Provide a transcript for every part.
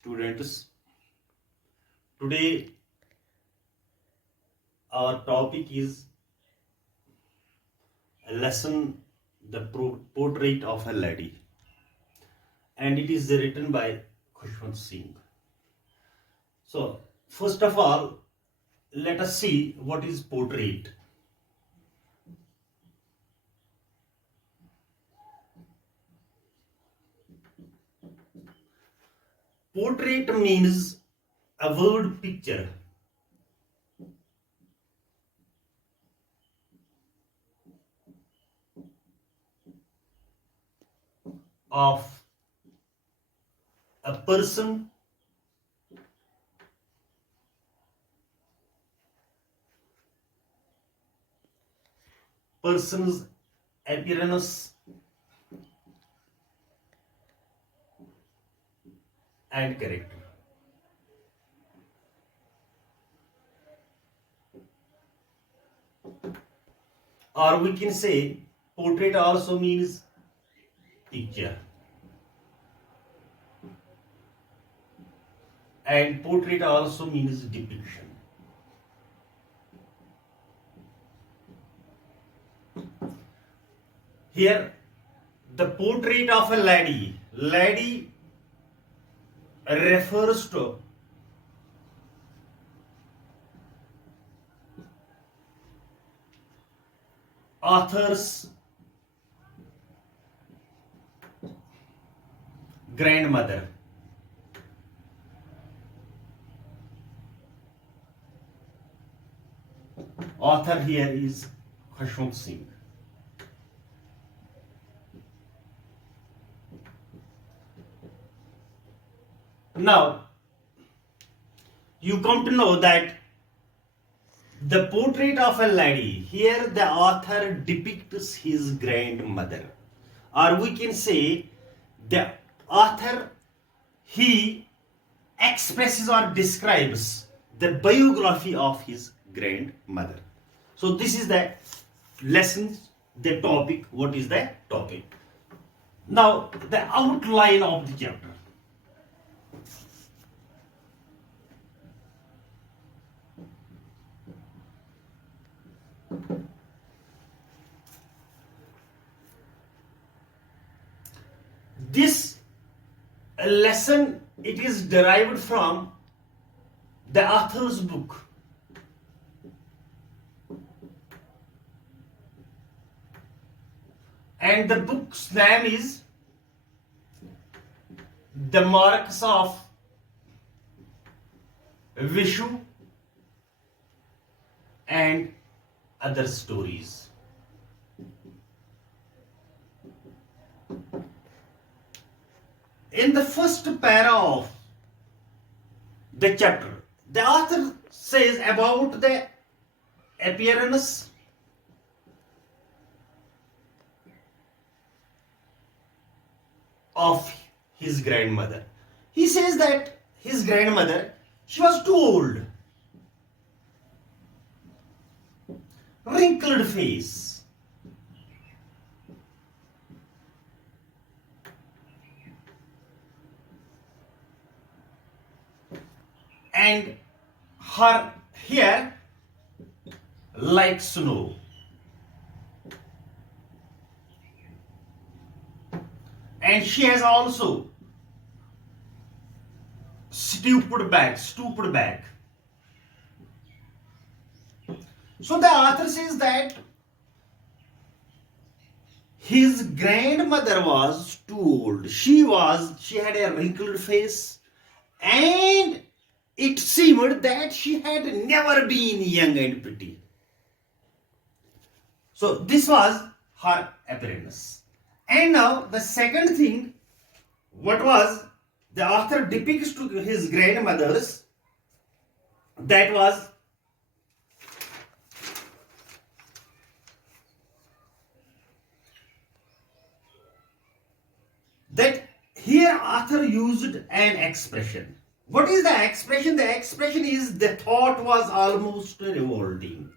Students, today our topic is a lesson, the portrait of a lady, and it is written by Khushwant Singh. So, first of all, let us see what is portrait. Portrait means a word picture of a person's appearance and character. Or we can say portrait also means picture, and portrait also means depiction. Here, the portrait of a lady refers to author's grandmother. Author here is Khushwant Singh. Now, you come to know that the portrait of a lady, here the author depicts his grandmother. Or we can say the author, he expresses or describes the biography of his grandmother. So this is the lesson, the topic. What is the topic? Now, the outline of the chapter. This lesson, it is derived from the author's book. And the book's name is The Marks of Vishu and Other Stories. In the first para of the chapter, the author says about the appearance of his grandmother. He says that his grandmother, she was too old, wrinkled face, and her hair like snow. And she has also stooped back. So the author says that his grandmother was too old. She had a wrinkled face, and it seemed that she had never been young and pretty. So this was her appearance. And now the second thing, what was the author depicts to his grandmothers, that was that here author used an expression. What is the expression? The expression is the thought was almost revolting.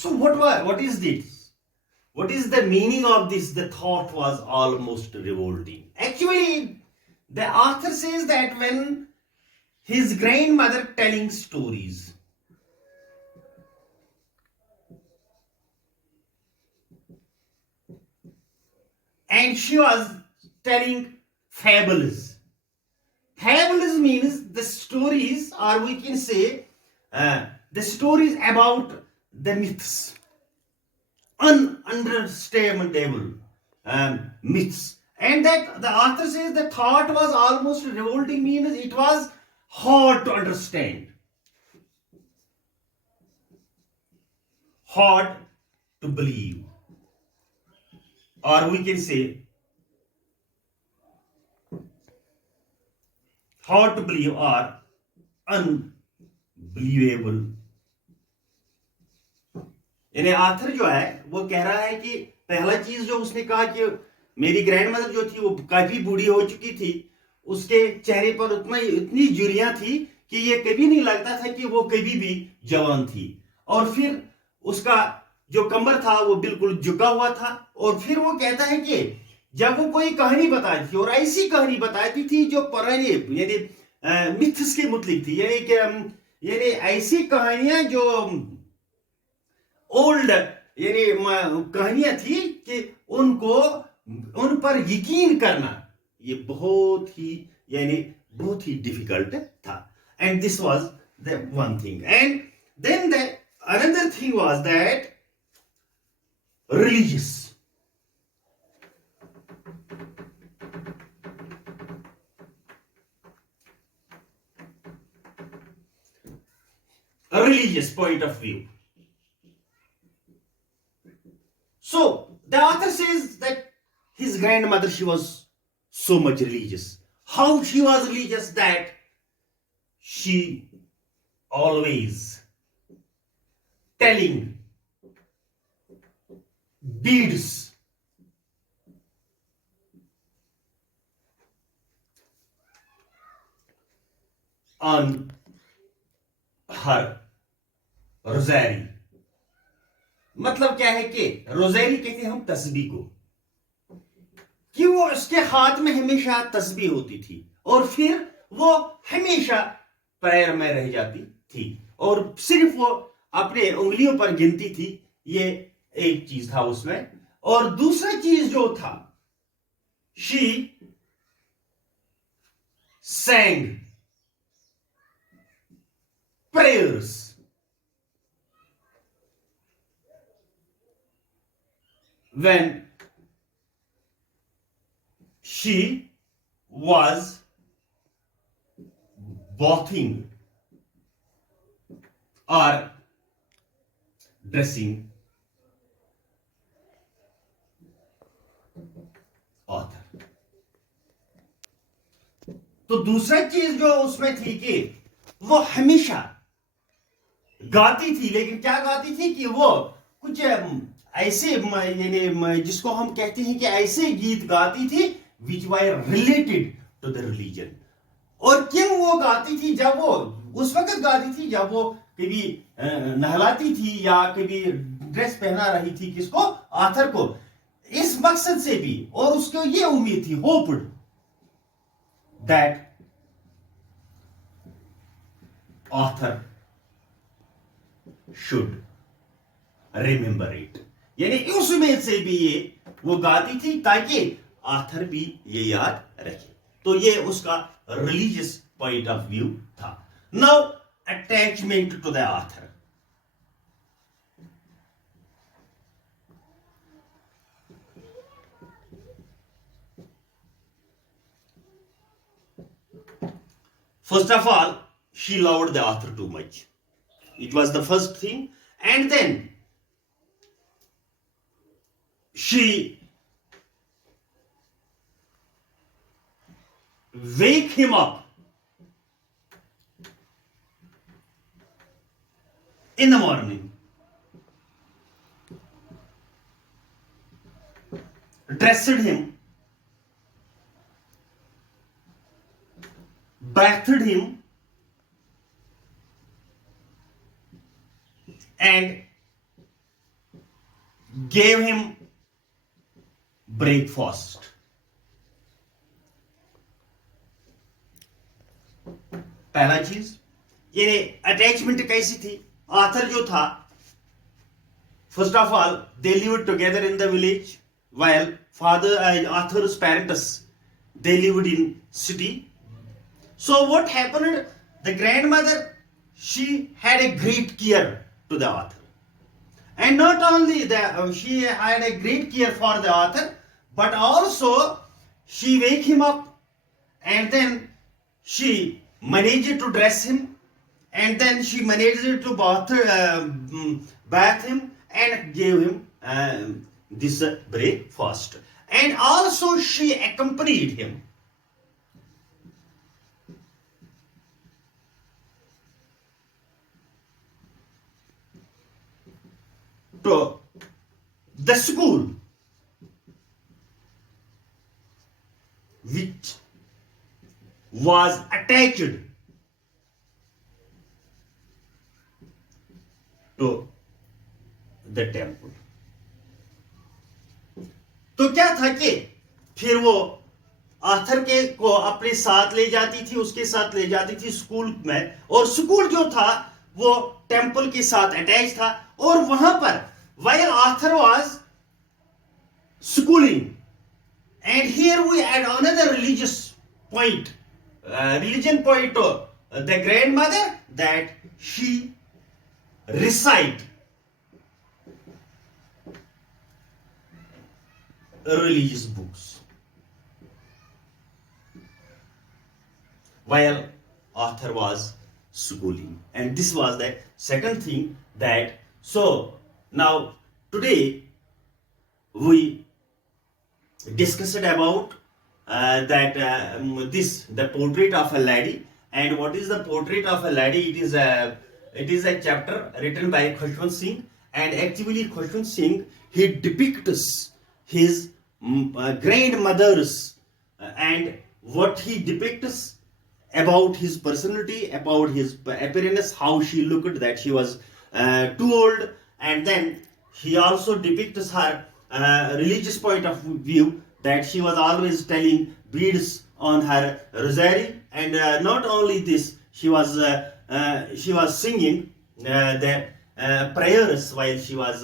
So what is this? What is the meaning of this? The thought was almost revolting. Actually, the author says that when his grandmother telling stories, and she was telling fables. Fables means the stories, or we can say the stories about the myths, ununderstandable myths. And that the author says the thought was almost revolting, means it was hard to understand, hard to believe, or we can say hard to believe or unbelievable. यानी author जो है वो कह रहा है कि पहला चीज जो उसने कहा कि मेरी ग्रैंडमदर जो थी वो काफी बूढ़ी हो चुकी थी, उसके चेहरे पर इतनी झुर्रियां थी कि ये कभी नहीं लगता था कि वो कभी भी जवान थी। और फिर उसका जो कमर था वो बिल्कुल झुका हुआ था। और फिर वो कहता है कि जब वो कोई कहानी बताती थी, और ऐसी कहानी बताती थी जो पुराने यानी मिथ्स के मुतलिक थी, यानी ऐसी कहानियां जो ओल्ड यानी कहानियां थी कि उनको उन पर यकीन करना ये बहुत ही डिफिकल्ट था। And this was the one thing. And then the another thing was that religious. A religious point of view. So the author says that his grandmother, she was so much religious. How she was religious? That she always telling deeds on her rosary. मतलब क्या है कि रोजेरी कहते हैं हम तस्बीह को, कि वो उसके हाथ में हमेशा तस्बीह होती थी और फिर वो हमेशा प्रेयर में रह जाती थी और सिर्फ वो अपने उंगलियों पर गिनती थी। ये एक चीज था उसमें। और दूसरा चीज जो था, she sang prayers when she was bathing or dressing author। तो दूसरा चीज जो उसमें थी कि वो हमेशा गाती थी, लेकिन क्या गाती थी कि वो कुछ ऐसे यानी जिसको हम कहते हैं कि ऐसे गीत गाती थी which were related to the religion. और क्यों वो गाती थी? जब वो उस वक्त गाती थी जब वो कभी नहलाती थी या कभी ड्रेस पहना रही थी किसको? आथर को। इस मकसद से भी, और उसको ये उम्मीद थी, hoped that author should remember it। यानी उस उम्मीद से भी ये वो गाती थी ताकि आथर भी ये याद रखे। तो ये उसका रिलीजियस पॉइंट ऑफ व्यू था। Now attachment to the author. First of all, she loved the author too much. It was the first thing. And then she wake him up in the morning, dressed him, bathed him, and gave him breakfast. पहला चीज ये attachment कैसी थी. Author जो था, first of all, they lived together in the village, while father author's parents, they lived in city. So what happened, the grandmother, she had a great care to the author, and not only that, she had a great care for the author, but also she wake him up, and then she managed to dress him, and then she managed to bath him and gave him this breakfast, and also she accompanied him to the school which was attached to the temple. तो क्या था कि फिर वो author के को अपने साथ ले जाती थी, उसके साथ ले जाती थी स्कूल में, और स्कूल जो था वो टेंपल के साथ अटैच था. और वहां पर while Arthur was schooling, and here we add another religious point, religion point to the grandmother, that she recite religious books while Arthur was schooling. And this was the second thing that, so now today we discussed about the portrait of a lady. And what is the portrait of a lady? It is a chapter written by Khushwant Singh, and actually Khushwant Singh, he depicts his grandmother's and what he depicts about his personality, about his appearance, how she looked, that she was too old, and then he also depicts her religious point of view, that she was always telling beads on her rosary, and not only this, she was singing the prayers while she was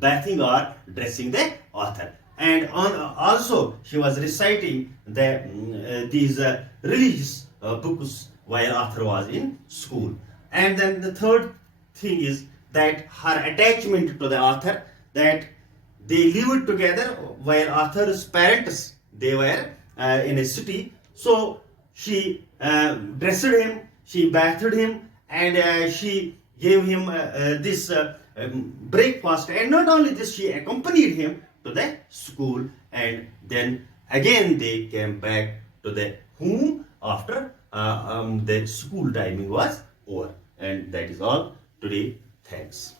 bathing or dressing the author, and also she was reciting these religious books while Arthur was in school. And then the third thing is that her attachment to the author, that they lived together while Arthur's parents, they were in a city. So she dressed him, she bathed him, and she gave him this breakfast. And not only this, she accompanied him to the school, and then again they came back to the home after the school timing was over. And that is all today. Thanks.